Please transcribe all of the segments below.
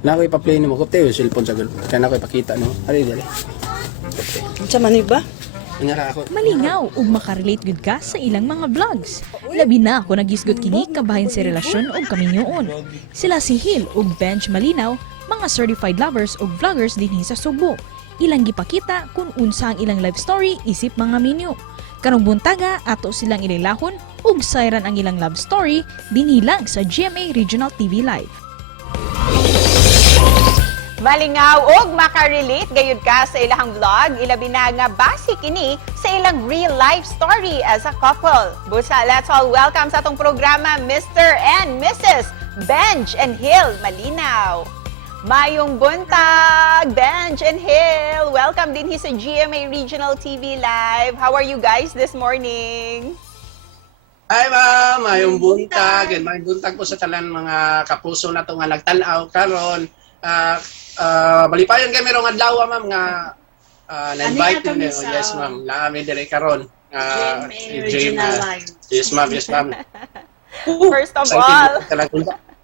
Na ako ipa-play nimo ko tayo cellphone sa gulo. Kaya na ako ipakita no. Ari dali. Sa manay ba? Kunyara ako. Malingaw ug makarelate gud ka sa ilang mga vlogs. Labi na ako nagisgot kini kabahin sa relasyon ug kaminyoon. Sila si Hill ug Benj Malinaw, mga certified lovers ug vloggers dinhi sa Subo. Ilang gipakita kung unsa ang ilang life story isip mga minyo. Karong buntaga ato silang ililahon ug sayran ang ilang love story dinhi lang sa GMA Regional TV Live. Malingaw og makarelate gayud ka sa ilang vlog, ilabi na nga base kini sa ilang real life story as a couple. Busa, let's all welcome sa atong programa Mr. and Mrs. Benj and Hill Malinaw. Mayong buntag, Benj and Hill. Welcome din sa GMA Regional TV Live. How are you guys this morning? Hi ma'am, mayong buntag. Mayong buntag po sa tanan mga kapuso na to nga nagtanaw karon. Balipayon kay merong adlaw ma'am nga na-invite niyo. Yes ma'am, naami dire karon. Regional Live. Yes ma'am, yes ma'am. First of all,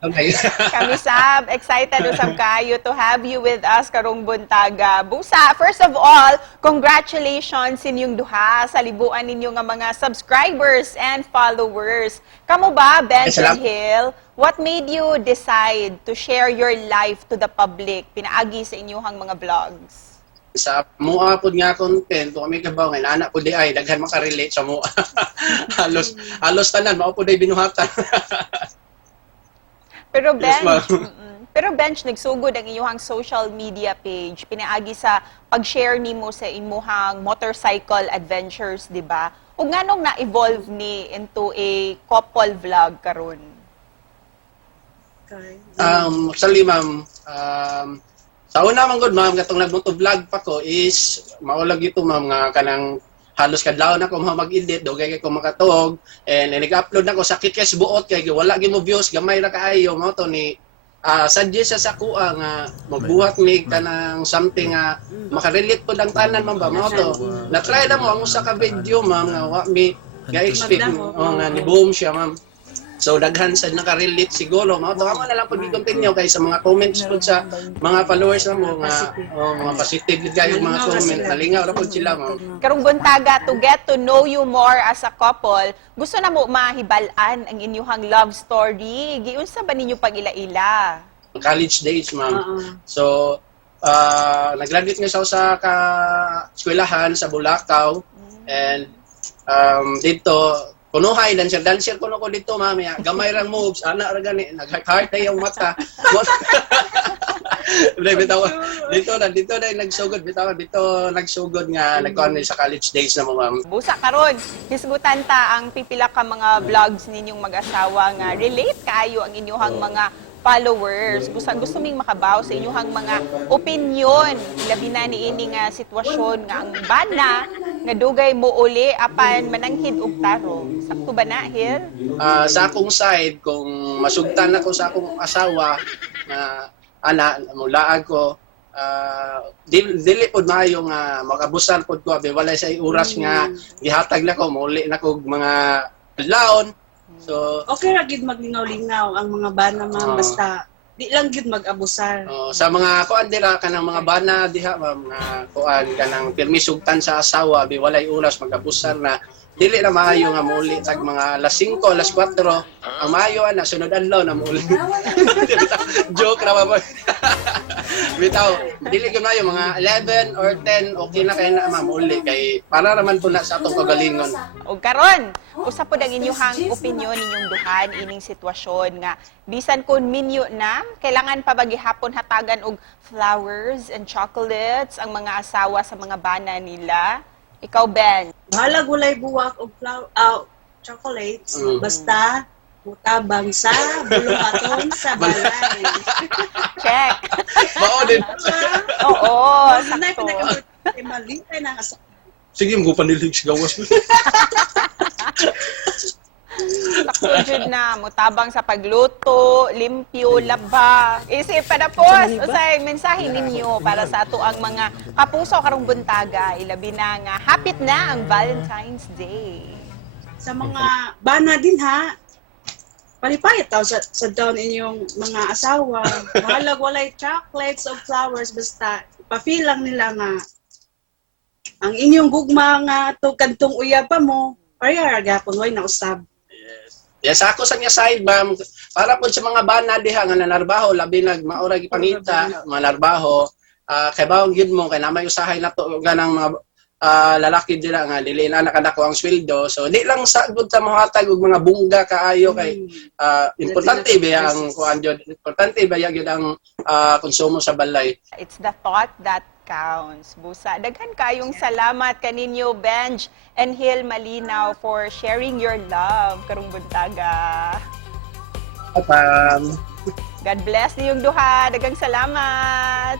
Okay. kami sab, excited usab kayo to have you with us karong buntaga. Busa, first of all, congratulations inyong duha sa libuan ninyo nga mga subscribers and followers. Kamo ba, Benj and Hill? What made you decide to share your life to the public pinaagi sa inyong mga vlogs? Sa mua pod nga content kung kami kabaw nga anak ko di ay daghan makarelate sa mua. halos tanan mao pod ay binuhatan. Pero Yes, Benj, Benj, nagsugod ang inyong social media page pinaagi sa pag-share nimo sa imuhang motorcycle adventures, di ba? Ug nganong na-evolve ni into a couple vlog karon? Actually ma'am, sa una man gud ma'am katong nagmoto-vlog pa ko is maulag ito ma'am nga kanang halos kadlaw na ko mag-edit dugay kay ko makatuog and nag-upload na ko sakit kay buot kay wala gyud mo views gamay ra kaayo mo to ni suggest sa kuha nga magbuhat ni kanang something nga makarelate pud ang tanan ma'am ba mo to na try na mo ang usa ka video ma'am nga wa mi ga-expect nga ni boom siya ma'am. So daghan sad nakarelate siguro mao to amo na lang pud i-continue kay sa mga comments pud sa mga followers na mo nga mga positive gid kayo mga comment nalingaw ra pud sila mo. Karong buntaga, to get to know you more as a couple, gusto na mo mahibal-an ang inyong love story. Giunsa ba ninyo pag-ila-ila? College days ma'am. So nag-graduate nga siya sa eskwelahan sa Bulacau and dito kunuhay dancer kuno ko dito mami gamay ra moves ana ra gani nag-heart ay yung mata dito na nagsugod dito nagsugod nga nagkuan sa college days na mo ma'am. Busa karon, hisgutan ta ang pipila ka mga vlogs ninyong mag-asawa nga relate kayo ang inyong mga followers. Gusto ming makabaw sa inyong mga opinion. Labi na niini nga sitwasyon nga ang bana nga dugay mo uli apan mananghid og tarong. Sakto ba na, Hill? Sa akong side, kung masugtan ako sa akong asawa na ana mulaag ko dili pod maayo nga makabusan pod ko abi walay sa oras nga gihatag na ko muli na ko mga laon. So Okay ra gid maglingaw-lingaw ang mga bana ma'am basta di lang gid mag-abusar. sa mga kuan dira kanang mga bana diha ma'am nga kuan kanang pirmi sugtan sa asawa bi walay oras magabusan na dili na maayo nga muli tag mga alas 5 alas 4 ang maayo na sunod adlaw na muli. Joke ra ba? Bitaw dili gyud maayo mga 11 or 10 okay na kay na mamuli kay para raman po na sa atong kagalingon. O karon, usa pod ang inyong opinion ninyong duhan ining sitwasyon nga bisan kun minyo na kailangan pa ba gihapon hatagan og flowers and chocolates ang mga asawa sa mga bana nila? Ikaw, Ben. Bahala gulay buwak og chocolates basta mutabang sa buluhaton sa balay. Check. Mao din. Oo, Sanay sakto. malipay na asa. Sige mo panilig sigawas. Sakto jud na mutabang sa pagluto, limpyo, laba. Isip pa na po, usay mensahe ninyo para sa ato ang mga kapuso karong buntaga. Ilabi na nga hapit na ang Valentine's Day. Sa mga bana din ha, palipayat daw sa down inyong mga asawa. Mahalag walay chocolates o flowers, basta pa-feel lang nila nga ang inyong gugma nga to kantong uyab pa mo, parehara gyapon way na usab. Yes, ako sa niya side, ma'am, para po sa mga bana diha nga nanarbaho, labi nagmaurag ipangita, manarbaho, kay bawang gid mo, kay namay usahay na to, ganang mga lalaki dila nga, dili na nakadako ang sweldo. So, di lang sa good sa mahatag og mga bungga kaayo kay importante ba ang kuan jud, importante ba yun ang konsumo sa balay. It's the thought that counts. Busa, daghan kayong salamat kaninyo, Benj and Hil Malinaw, for sharing your love karong buntaga. God bless niyong duha. Daghang salamat.